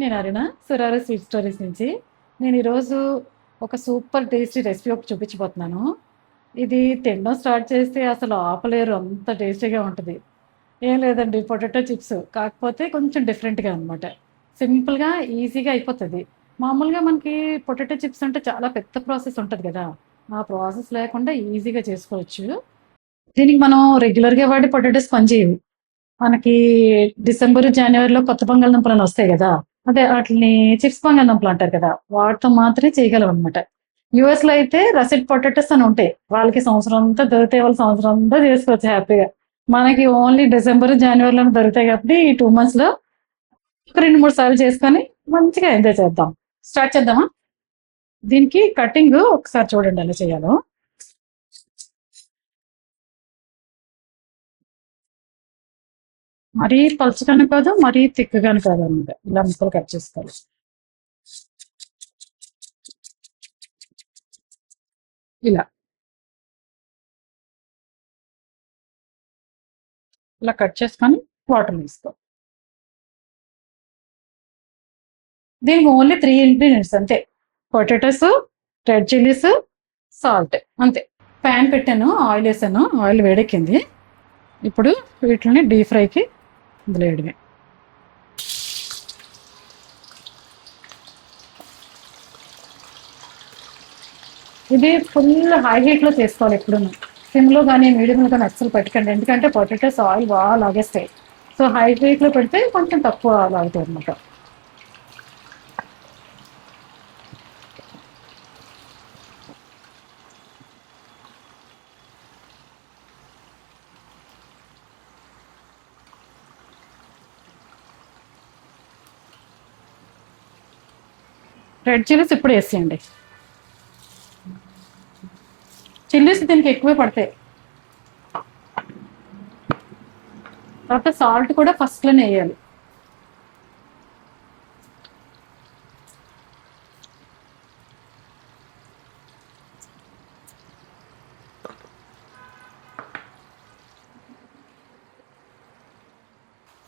నేను అరుణ సురారు sweet stories నుంచి. నేను ఈరోజు ఒక సూపర్ టేస్టీ రెసిపీ ఒకటి చూపించబోతున్నాను. ఇది తినడం స్టార్ట్ చేస్తే అసలు ఆపలేరు, అంత టేస్టీగా ఉంటుంది. ఏం లేదండి, పొటాటో చిప్స్ కాకపోతే కొంచెం డిఫరెంట్గా అనమాట. సింపుల్గా ఈజీగా అయిపోతుంది. మామూలుగా మనకి పొటాటో చిప్స్ అంటే చాలా పెద్ద ప్రాసెస్ ఉంటుంది కదా, ఆ ప్రాసెస్ లేకుండా ఈజీగా చేసుకోవచ్చు. దీనికి మనం రెగ్యులర్గా వాడే పొటాటోస్ పనిచేయవు. మనకి డిసెంబర్ జనవరిలో కొత్త బంగాళదుంపలు వస్తాయి కదా, అదే వాటిని చిప్స్ బంగాళదుంపలు అంటారు కదా, వాటితో మాత్రమే చేయగలం అనమాట. యుఎస్ లో అయితే రసెట్ పొటాటోస్ అని ఉంటాయి, వాళ్ళకి సంవత్సరం అంతా దొరుకుతాయి, వాళ్ళు సంవత్సరం అంతా చేసుకోవచ్చు హ్యాపీగా. మనకి ఓన్లీ డిసెంబర్ జనవరిలోనే దొరుకుతాయి కాబట్టి ఈ 2 months లో ఒక 2-3 సార్లు చేసుకొని మంచిగా ఎంజాయ్ చేద్దాం. స్టార్ట్ చేద్దామా? దీనికి కటింగ్ ఒకసారి చూడండి ఎలా చేయాలో. మరీ పలుచగాను కాదు, మరీ తిక్కగాను కాదు అనమాట. ఇలా ముక్కలు కట్ చేసుకోవాలి. ఇలా ఇలా కట్ చేసుకొని వాటర్ వేసుకో. దీనికి ఓన్లీ 3 ingredients అంతే: పొటాటోస్, రెడ్ చిల్లీస్, సాల్ట్, అంతే. ప్యాన్ పెట్టాను, ఆయిల్ వేసాను, ఆయిల్ వేడెక్కింది. ఇప్పుడు వీటిని డీప్ ఫ్రైకి ఇందులో వేయడమే. ఇది ఫుల్ హై హీట్లో చేసుకోవాలి ఎప్పుడు. సిమ్లో కానీ మీడియంలో కానీ అస్సలు పెట్టకండి, ఎందుకంటే పొటాటోస్ ఆయిల్ బాగా లాగేస్తాయి. సో హై హీట్లో పెడితే కొంచెం తక్కువ లాగుతాయి అనమాట. రెడ్ చిల్లీస్ ఇప్పుడు వేసేయండి. చిల్లీస్ దీనికి ఎక్కువే పడతాయి. తర్వాత సాల్ట్ కూడా ఫస్ట్లోనే వేయాలి.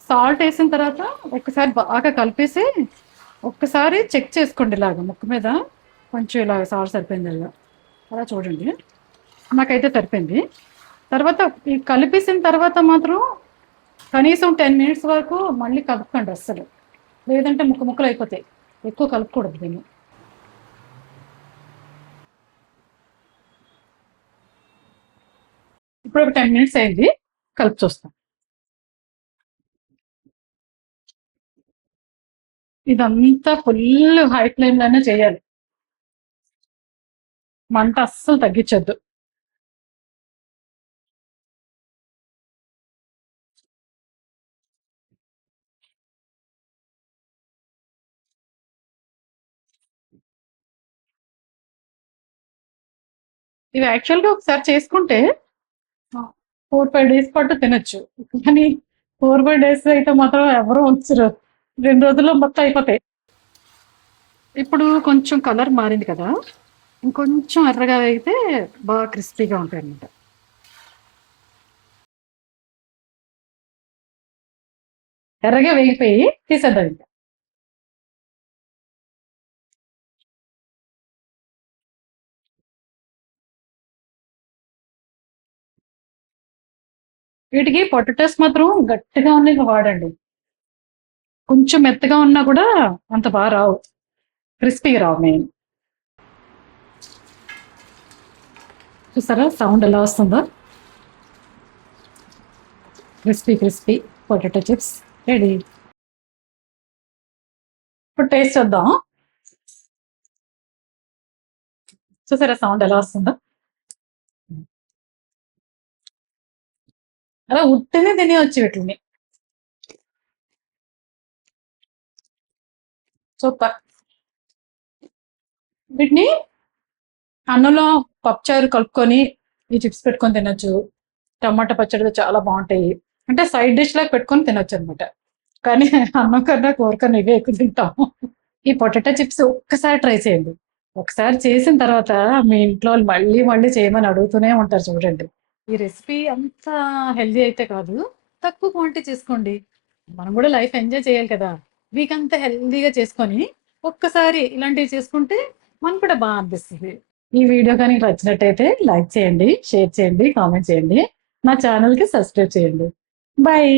సాల్ట్ వేసిన తర్వాత ఒక్కసారి బాగా కలిపేసి ఒక్కసారి చెక్ చేసుకోండి, ఇలాగ ముక్క మీద కొంచెం ఇలాగ సాల్ట్ సరిపోయింది అలా అలా చూడండి. నాకైతే సరిపోయింది. తర్వాత ఈ కలిపేసిన తర్వాత మాత్రం కనీసం 10 minutes వరకు మళ్ళీ కలుపుకోండి అస్సలు, లేదంటే ముక్క ముక్కలు అయిపోతాయి. ఎక్కువ కలుపుకూడదు దీన్ని. ఇప్పుడు ఒక 10 minutes అయింది, కలుపు చూస్తాం. ఇదంతా ఫుల్ హై ఫ్లేమ్లోనే చేయాలి, మంట అస్సలు తగ్గించొద్దు. ఇవి యాక్చువల్గా ఒకసారి చేసుకుంటే 4-5 days పాటు తినొచ్చు, కానీ 4-5 days అయితే మాత్రం ఎవరు ఉంచరు, 2 రోజుల్లో మొత్తం అయిపోతాయి. ఇప్పుడు కొంచెం కలర్ మారింది కదా, ఇంకొంచెం ఎర్రగా వేగితే బాగా క్రిస్పీగా ఉంటాయి అన్నమాట. ఎర్రగా వేగిపోయి తీసేద్దాం ఇంకా. వీటికి పొటాటోస్ మాత్రం గట్టిగా ఉన్నాయి వాడండి, కొంచెం మెత్తగా ఉన్నా కూడా అంత బాగా రావు, క్రిస్పీగా రావు మెయిన్. చూసారా సౌండ్ ఎలా వస్తుందో? Crispy crispy potato chips ready. ఇప్పుడు టేస్ట్ చేద్దాం. చూసారా సౌండ్ ఎలా వస్తుందో? అలా ఉట్టినే తినేయొచ్చు వీటిని. సూపర్. వీటిని అన్నంలో పప్పుచారు కలుపుకొని ఈ చిప్స్ పెట్టుకొని తినొచ్చు, టమాటా పచ్చడితో చాలా బాగుంటాయి. అంటే సైడ్ డిష్ లాగా పెట్టుకొని తినొచ్చు అనమాట. కానీ అన్నం కన్నా కూర కన్నా ఇవే ఎక్కువ తింటాము. ఈ పొటాటో చిప్స్ ఒక్కసారి ట్రై చేయండి. ఒకసారి చేసిన తర్వాత మీ ఇంట్లో వాళ్ళు మళ్ళీ మళ్ళీ చేయమని అడుగుతూనే ఉంటారు చూడండి. ఈ రెసిపీ అంత హెల్దీ అయితే కాదు, తక్కువ క్వాంటిటీ చేసుకోండి. మనం కూడా లైఫ్ ఎంజాయ్ చేయాలి కదా. వీక్ అంతా హెల్తీగా చేసుకొని ఒక్కసారి ఇలాంటివి చేసుకుంటే మనకు కూడా బాగా అనిపిస్తుంది. ఈ వీడియో కానీ నచ్చినట్టయితే లైక్ చేయండి, షేర్ చేయండి, కామెంట్ చేయండి. నా ఛానల్‌కి సబ్స్క్రైబ్ చేయండి. బాయ్.